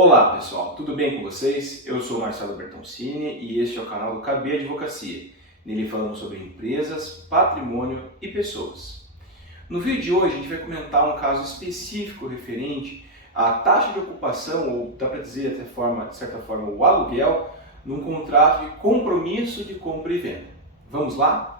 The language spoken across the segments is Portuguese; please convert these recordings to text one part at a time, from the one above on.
Olá pessoal, tudo bem com vocês? Eu sou o Marcelo Bertoncini e este é o canal do KB Advocacia. Nele falamos sobre empresas, patrimônio e pessoas. No vídeo de hoje a gente vai comentar um caso específico referente à taxa de ocupação, ou dá para dizer de certa forma o aluguel, num contrato de compromisso de compra e venda. Vamos lá?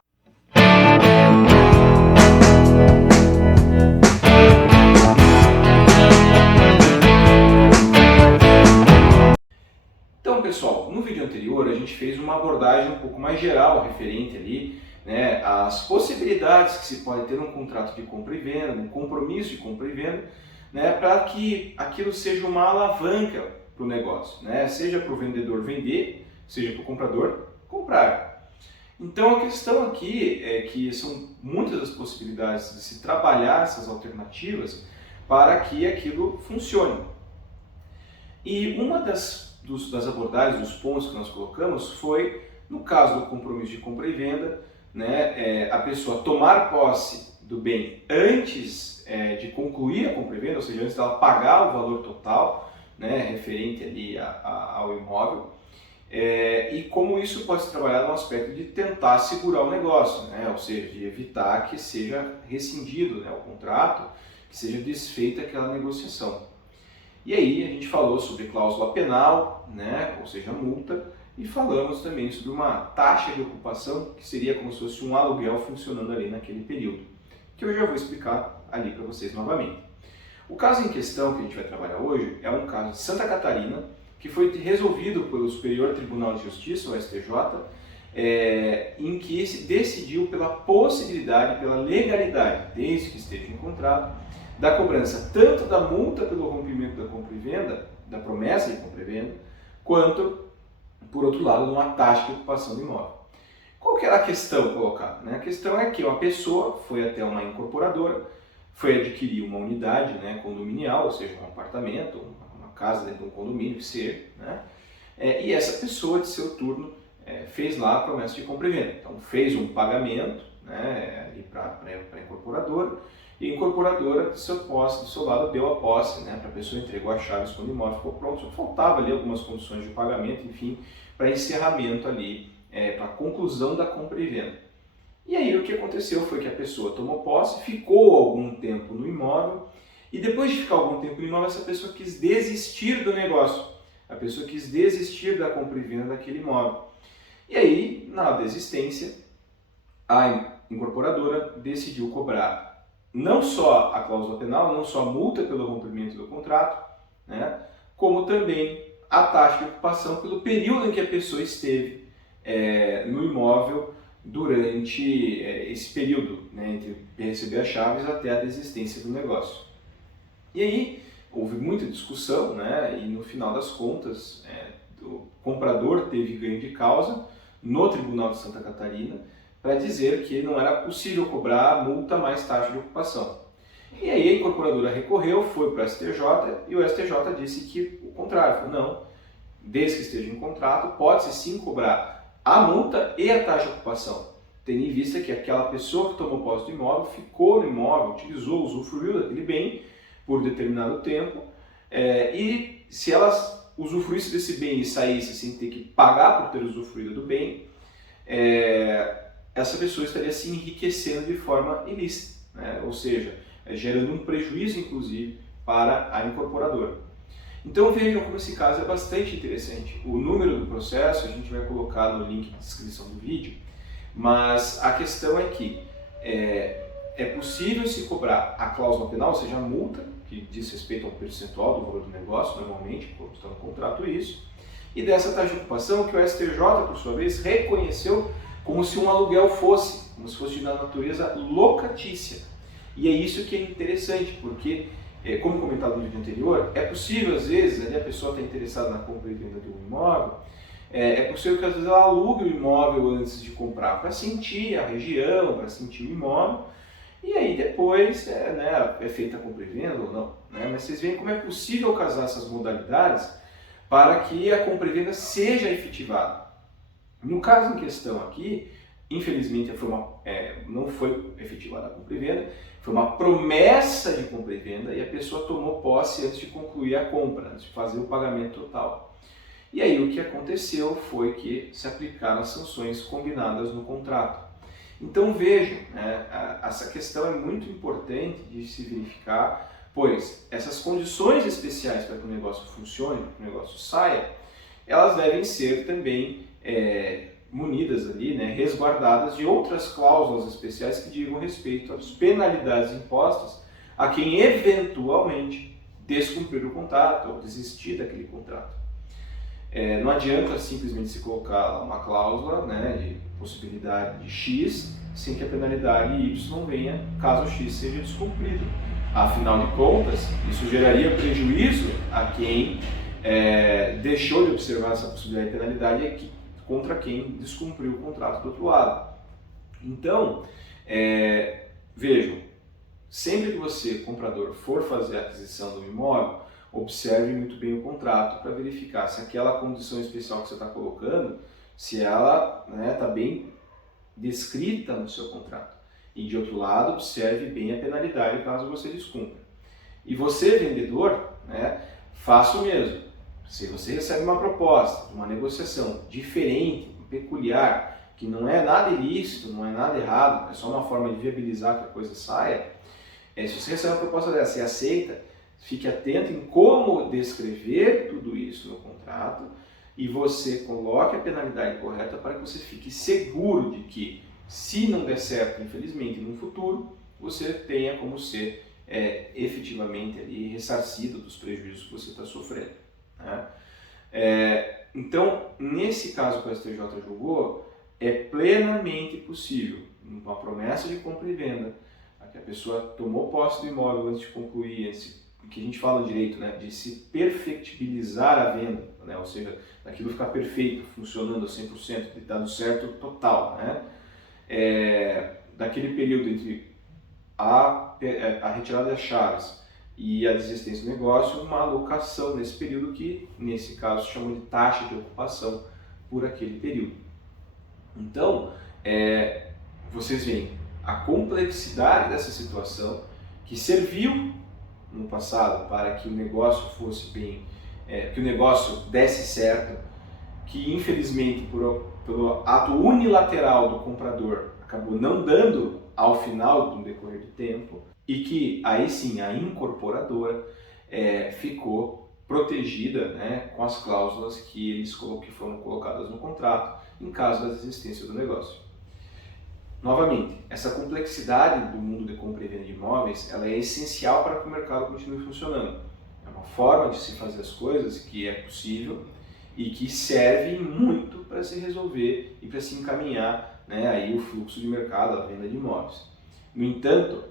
Então pessoal, no vídeo anterior a gente fez uma abordagem um pouco mais geral referente ali, né, às possibilidades que se pode ter num contrato de compra e venda, num compromisso de compra e venda, né, para que aquilo seja uma alavanca para o negócio, né, seja para o vendedor vender, seja para o comprador comprar. Então a questão aqui é que são muitas as possibilidades de se trabalhar essas alternativas para que aquilo funcione. E uma das abordagens, dos pontos que nós colocamos foi, no caso do compromisso de compra e venda, né, a pessoa tomar posse do bem antes de concluir a compra e venda, ou seja, antes dela pagar o valor total, né, referente ali ao imóvel, e como isso pode se trabalhar no aspecto de tentar segurar o negócio, né, ou seja, de evitar que seja rescindido, né, o contrato, que seja desfeita aquela negociação. E aí a gente falou sobre cláusula penal, né, ou seja, multa, e falamos também sobre uma taxa de ocupação, que seria como se fosse um aluguel funcionando ali naquele período, que eu já vou explicar ali para vocês novamente. O caso em questão que a gente vai trabalhar hoje é um caso de Santa Catarina, que foi resolvido pelo Superior Tribunal de Justiça, o STJ, em que se decidiu pela possibilidade, pela legalidade, desde que esteja em contrato, da cobrança tanto da multa pelo rompimento da compra e venda, da promessa de compra e venda, quanto, por outro lado, uma taxa de ocupação do imóvel. Qual que era a questão colocada? A questão é que uma pessoa foi até uma incorporadora, foi adquirir uma unidade, né, condominial, ou seja, um apartamento, uma casa dentro de um condomínio, que seja, né, e essa pessoa, de seu turno, fez lá a promessa de compra e venda. Então, fez um pagamento, né, para a incorporadora, e a incorporadora, do seu lado, deu a posse, né, para a pessoa, entregou as chaves quando o imóvel ficou pronto, só faltava ali algumas condições de pagamento, enfim, para encerramento ali, para a conclusão da compra e venda. E aí o que aconteceu foi que a pessoa tomou posse, ficou algum tempo no imóvel, e depois de ficar algum tempo no imóvel, essa pessoa quis desistir do negócio, a pessoa quis desistir da compra e venda daquele imóvel. E aí, na desistência, a incorporadora decidiu cobrar não só a cláusula penal, não só a multa pelo rompimento do contrato, né, como também a taxa de ocupação pelo período em que a pessoa esteve no imóvel durante esse período, né, entre receber as chaves até a desistência do negócio. E aí houve muita discussão, né, e no final das contas o comprador teve ganho de causa no Tribunal de Santa Catarina, para dizer que não era possível cobrar multa mais taxa de ocupação. E aí a incorporadora recorreu, foi para o STJ, e o STJ disse que o contrário, falou, não, desde que esteja em contrato, pode-se sim cobrar a multa e a taxa de ocupação, tendo em vista que aquela pessoa que tomou posse do imóvel ficou no imóvel, utilizou, usufruiu daquele bem por determinado tempo, e se ela usufruísse desse bem e saísse sem ter que pagar por ter usufruído do bem, essa pessoa estaria se enriquecendo de forma ilícita, né? Ou seja, gerando um prejuízo, inclusive, para a incorporadora. Então vejam como esse caso é bastante interessante. O número do processo a gente vai colocar no link de descrição do vídeo, mas a questão é que é possível se cobrar a cláusula penal, ou seja, a multa, que diz respeito ao percentual do valor do negócio, normalmente, como está no contrato isso, e dessa taxa de ocupação que o STJ, por sua vez, reconheceu como se um aluguel fosse, como se fosse de natureza locatícia. E é isso que é interessante, porque, como comentado no vídeo anterior, é possível, às vezes, ali a pessoa está interessada na compra e venda de um imóvel, é possível que às vezes ela alugue o imóvel antes de comprar, para sentir a região, para sentir o imóvel, e aí depois é feita a compra e venda ou não. Né? Mas vocês veem como é possível casar essas modalidades para que a compra e venda seja efetivada. No caso em questão aqui, infelizmente não foi efetivada a compra e venda, Foi uma promessa de compra e venda e a pessoa tomou posse antes de concluir a compra, antes de fazer o pagamento total. E aí o que aconteceu foi que se aplicaram as sanções combinadas no contrato. Então vejam, né, essa questão é muito importante de se verificar, pois essas condições especiais para que o negócio funcione, para que o negócio saia, elas devem ser também munidas ali, né, resguardadas de outras cláusulas especiais que digam respeito às penalidades impostas a quem eventualmente descumprir o contrato ou desistir daquele contrato. Não adianta simplesmente se colocar uma cláusula, né, de possibilidade de X sem que a penalidade Y venha caso X seja descumprido. Afinal de contas, isso geraria prejuízo a quem deixou de observar essa possibilidade de penalidade contra quem descumpriu o contrato do outro lado. Então, vejam, sempre que você, comprador, for fazer a aquisição do imóvel, observe muito bem o contrato para verificar se aquela condição especial que você está colocando, se ela está bem descrita no seu contrato. E de outro lado, observe bem a penalidade caso você descumpra. E você, vendedor, faça o mesmo. Se você recebe uma proposta, uma negociação diferente, peculiar, que não é nada ilícito, não é nada errado, é só uma forma de viabilizar que a coisa saia, se você recebe uma proposta dessa e aceita, fique atento em como descrever tudo isso no contrato e você coloque a penalidade correta para que você fique seguro de que, se não der certo, infelizmente, no futuro, você tenha como ser efetivamente ali ressarcido dos prejuízos que você está sofrendo. Então, nesse caso que o STJ julgou, é plenamente possível, uma promessa de compra e venda, que a pessoa tomou posse do imóvel antes de concluir, que a gente fala no direito, de se perfectibilizar a venda, ou seja, daquilo ficar perfeito, funcionando a 100%, de dado certo total, daquele período entre a retirada das chaves e a desistência do negócio, uma alocação nesse período que, nesse caso, se chama de taxa de ocupação por aquele período. Então, vocês veem a complexidade dessa situação que serviu no passado para que o negócio fosse bem, que o negócio desse certo, que infelizmente pelo ato unilateral do comprador acabou não dando ao final do decorrer do tempo e que aí sim a incorporadora ficou protegida com as cláusulas que foram colocadas no contrato em caso da desistência do negócio. Novamente, essa complexidade do mundo de compra e venda de imóveis, ela é essencial para que o mercado continue funcionando. É uma forma de se fazer as coisas que é possível e que serve muito para se resolver e para se encaminhar aí o fluxo de mercado, a venda de imóveis. No entanto,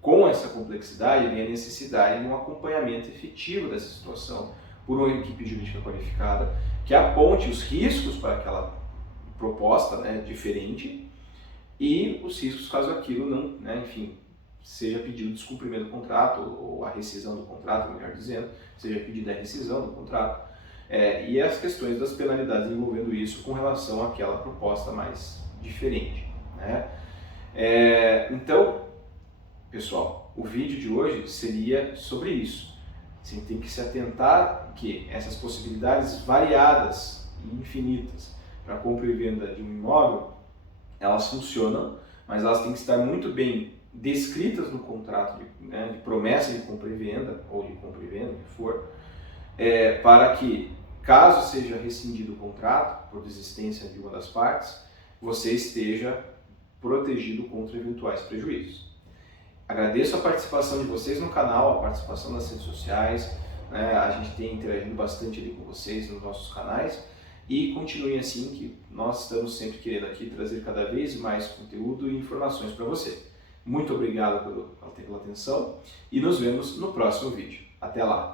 com essa complexidade vem a necessidade de um acompanhamento efetivo dessa situação por uma equipe jurídica qualificada que aponte os riscos para aquela proposta diferente e os riscos caso aquilo não, seja pedido descumprimento do contrato ou a rescisão do contrato, melhor dizendo, seja pedida a rescisão do contrato, e as questões das penalidades envolvendo isso com relação àquela proposta mais diferente. Então, pessoal, o vídeo de hoje seria sobre isso. Você tem que se atentar que essas possibilidades variadas e infinitas para compra e venda de um imóvel, elas funcionam, mas elas têm que estar muito bem descritas no contrato de promessa de compra e venda, ou de compra e venda, o que for, para que, caso seja rescindido o contrato por desistência de uma das partes, você esteja protegido contra eventuais prejuízos. Agradeço a participação de vocês no canal, a participação nas redes sociais, a gente tem interagido bastante ali com vocês nos nossos canais, e continuem assim, que nós estamos sempre querendo aqui trazer cada vez mais conteúdo e informações para você. Muito obrigado pela atenção e nos vemos no próximo vídeo. Até lá!